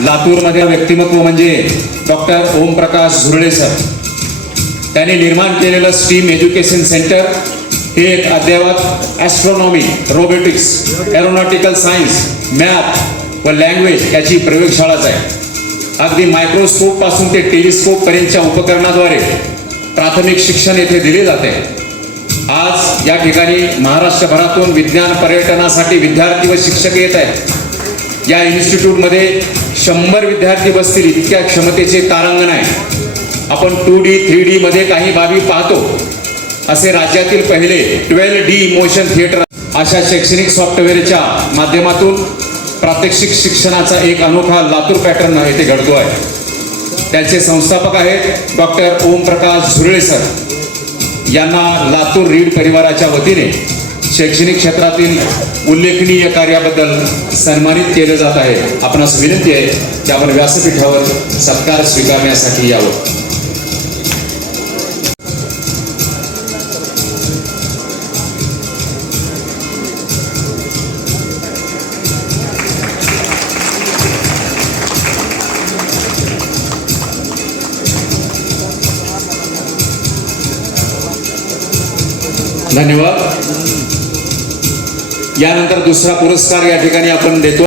लातूरमध्ये व्यक्तिमत्व म्हणजे डॉक्टर ओमप्रकाश झुरळे सर. त्यांनी निर्माण केलेलं स्टीम एज्युकेशन सेंटर हे एक अद्ययावत astronomy, robotics, aeronautical science, math व लँग्वेज याची प्रयोगशाळाच आहे. अगदी मायक्रोस्कोप पासून ते टेलिस्कोप पर्यंतच्या उपकरणाद्वारे प्राथमिक शिक्षण येथे दिले जाते. आज या ठिकाणी महाराष्ट्रभरातून विज्ञान पर्यटनासाठी विद्यार्थी व शिक्षक येत आहेत. या इन्स्टिट्यूटमध्ये 100 विद्यार्थी बसतील इतक्या क्षमतेचे तारांगण आहे. आपण 2D 3D मध्ये काही बाबी पाहतो असे राज्यातील पहिले 12D मोशन थिएटर अशा शैक्षणिक सॉफ्टवेअरच्या माध्यमातून प्रात्यक्षिक शिक्षणाचा एक अनोखा लातूर पॅटर्न येथे घडतो आहे. त्याचे संस्थापक आहेत डॉक्टर ओमप्रकाश झुरळे सर. यांना लातूर रीड परिवाराच्या वतीने शैक्षणिक क्षेत्रातील उल्लेखनीय कार्याबद्दल सन्मानित केले जात आहे. आपणास विनंती आहे की आपण व्यासपीठावर सत्कार स्वीकारण्यासाठी यावं. धन्यवाद. यानंतर दुसरा पुरस्कार या ठिकाणी आपण देतो.